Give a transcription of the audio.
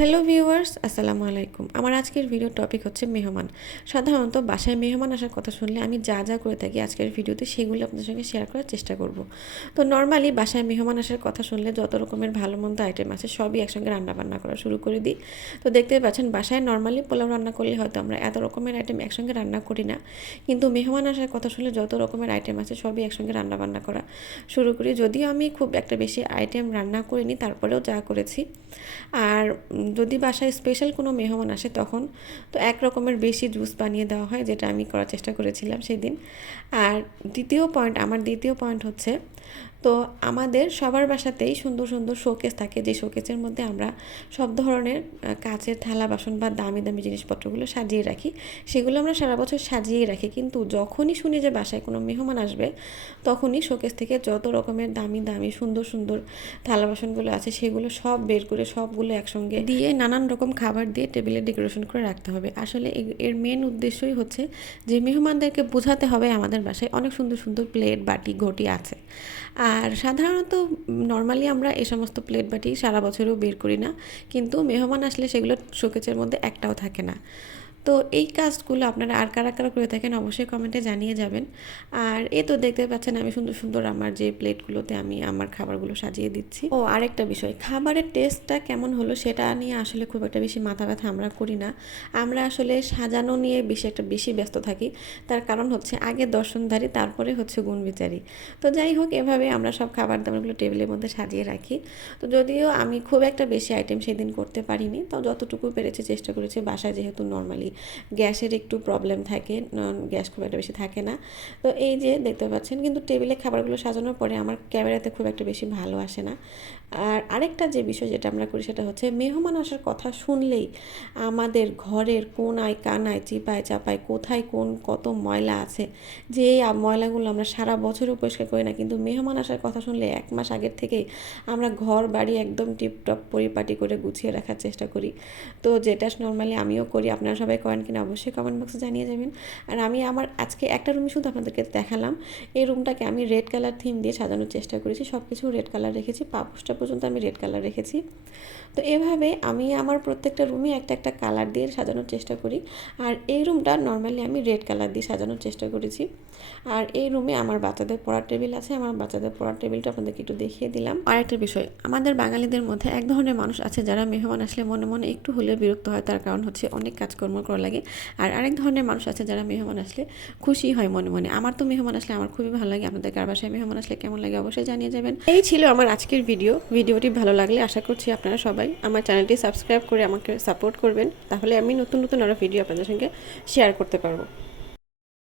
Hello viewers, আসসালামু আলাইকুম। আমার আজকের ভিডিওর টপিক হচ্ছে মেহমান। সাধারণত বাসায় মেহমান আসার কথা শুনলে আমি যা যা করে থাকি আজকের ভিডিওতে সেগুলো আপনাদের সঙ্গে শেয়ার করার চেষ্টা করব। তো নর্মালি বাসায় মেহমান আসার কথা শুনলে যত রকমের ভালো মন্দ আইটেম আছে সবই একসঙ্গে রান্না করা শুরু করে দিই। তো দেখতেই পাচ্ছেন বাসায় নর্মালি পোলাও রান্না করলে হয়তো আমরা এত রকমের আইটেম একসঙ্গে রান্না করি না, কিন্তু মেহমান আসার কথা শুনলে যত রকমের আইটেম আছে সবই একসঙ্গে রান্না করা শুরু করি। যদিও আমি খুব একটা বেশি আইটেম রান্না করিনি, তারপরেও যা করেছি। আর যদি বাসায় স্পেশাল কোনো মেহমান আসে তখন তো এক রকমের বেশি জুস বানিয়ে দেওয়া হয়, যেটা আমি করার চেষ্টা করেছিলাম সেদিন। আর আমার দ্বিতীয় পয়েন্ট হচ্ছে, তো আমাদের সবার বাসাতেই সুন্দর সুন্দর শোকেস থাকে, যে শোকেসের মধ্যে আমরা সব ধরনের কাচের থালা বাসন বা দামি দামি জিনিসপত্রগুলো সাজিয়ে রাখি। সেগুলো আমরা সারা বছর সাজিয়েই রাখি, কিন্তু যখনই শুনি যে বাসায় কোনো মেহমান আসবে তখনই শোকেস থেকে যত রকমের দামি দামি সুন্দর সুন্দর থালা বাসনগুলো আছে সেগুলো সব বের করে সবগুলো একসঙ্গে দিয়ে নানান রকম খাবার দিয়ে টেবিলে ডেকোরেশন করে রাখতে হবে। আসলে এর মেন উদ্দেশ্যই হচ্ছে যে মেহমানদেরকে বোঝাতে হবে আমাদের বাসায় অনেক সুন্দর সুন্দর প্লেট বাটি ঘটি আছে। আর সাধারণত নর্মালি আমরা এই সমস্ত প্লেট বাটি সারা বছরেও বের করি না, কিন্তু মেহমান আসলে সেগুলো শোকেসের মধ্যে একটাও থাকে না। তো এই কাজগুলো আপনারা আর কারা কারা করে থাকেন অবশ্যই কমেন্টে জানিয়ে যাবেন। আর এই তো দেখতে পাচ্ছেন আমি সুন্দর সুন্দর আমার যে প্লেটগুলোতে আমি আমার খাবারগুলো সাজিয়ে দিচ্ছি। ও আরেকটা বিষয়, খাবারের টেস্টটা কেমন হলো সেটা নিয়ে আসলে খুব একটা বেশি মাথা ব্যথা আমরা করি না। আমরা আসলে সাজানো নিয়ে বেশি ব্যস্ত থাকি। তার কারণ হচ্ছে আগে দর্শনধারী, তারপরে হচ্ছে গুণবিচারী। তো যাই হোক, এভাবে আমরা সব খাবার দাবারগুলো টেবিলের মধ্যে সাজিয়ে রাখি। তো যদিও আমি খুব একটা বেশি আইটেম সেদিন করতে পারিনি, তো যতটুকু পেরেছি চেষ্টা করেছি। বাসায় যেহেতু নর্মালি গ্যাসের একটু প্রবলেম থাকে, গ্যাস খুব একটা বেশি থাকে না। তো এই যে দেখতে পাচ্ছেন, কিন্তু টেবিলে খাবারগুলো সাজানোর পরে আমার ক্যামেরাতে খুব একটা বেশি ভালো আসে না। আর আরেকটা যে বিষয় যেটা আমরা করি সেটা হচ্ছে, মেহমান আসার কথা শুনলেই আমাদের ঘরের কোনায় কানায় চিপায় চাপায় কোথায় কত ময়লা আছে, যে এই ময়লাগুলো আমরা সারা বছরও পরিষ্কার করি না, কিন্তু মেহমান আসার কথা শুনলে 1 মাস আগের থেকেই আমরা ঘর বাড়ি একদম টিপটপ পরিপাটি করে গুছিয়ে রাখার চেষ্টা করি। তো যেটা নর্মালি আমিও করি, আপনারা সবাই করেন কিনা অবশ্যই কমেন্ট বক্সে জানিয়ে যাবেন। আর আমি আমার আজকে একটা রুমই শুধু আপনাদেরকে দেখালাম। এই রুমটাকে আমি রেড কালার থিম দিয়ে সাজানোর চেষ্টা করেছি, সব কিছু রেড কালার রেখেছি, পাপোশটা পর্যন্ত আমি রেড কালার রেখেছি। তো এভাবে আমি আমার প্রত্যেকটা রুমে একটা একটা কালার দিয়ে সাজানোর চেষ্টা করি। আর এই রুমটা নর্মালি আমি রেড কালার দিয়ে সাজানোর চেষ্টা করেছি। আর এই রুমে আমার বাচ্চাদের পড়ার টেবিল আছে, আমার বাচ্চাদের পড়ার টেবিলটা আপনাদেরকে একটু দেখিয়ে দিলাম। আর একটা বিষয়, আমাদের বাঙালিদের মধ্যে এক ধরনের মানুষ আছে যারা মেহমান আসলে মনে মনে একটু হলেও বিরক্ত হয়, তার কারণ হচ্ছে অনেক কাজকর্ম করা লাগে। আর আরেক ধরনের মানুষ আছে যারা মেহমান আসলে খুশি হয় মনে মনে। আমার তো মেহমান আসলে আমার খুবই ভালো লাগে। আপনাদের কার বাসায় মেহমান আসলে কেমন লাগে অবশ্যই জানিয়ে যাবেন। এই ছিল আমার আজকের ভিডিওটি ভালো লাগলে আশা করছি আপনারা সবাই আমার চ্যানেলটি সাবস্ক্রাইব করে আমাকে সাপোর্ট করবেন, তাহলে আমি নতুন নতুন আরও ভিডিও আপনাদের সঙ্গে শেয়ার করতে পারবো।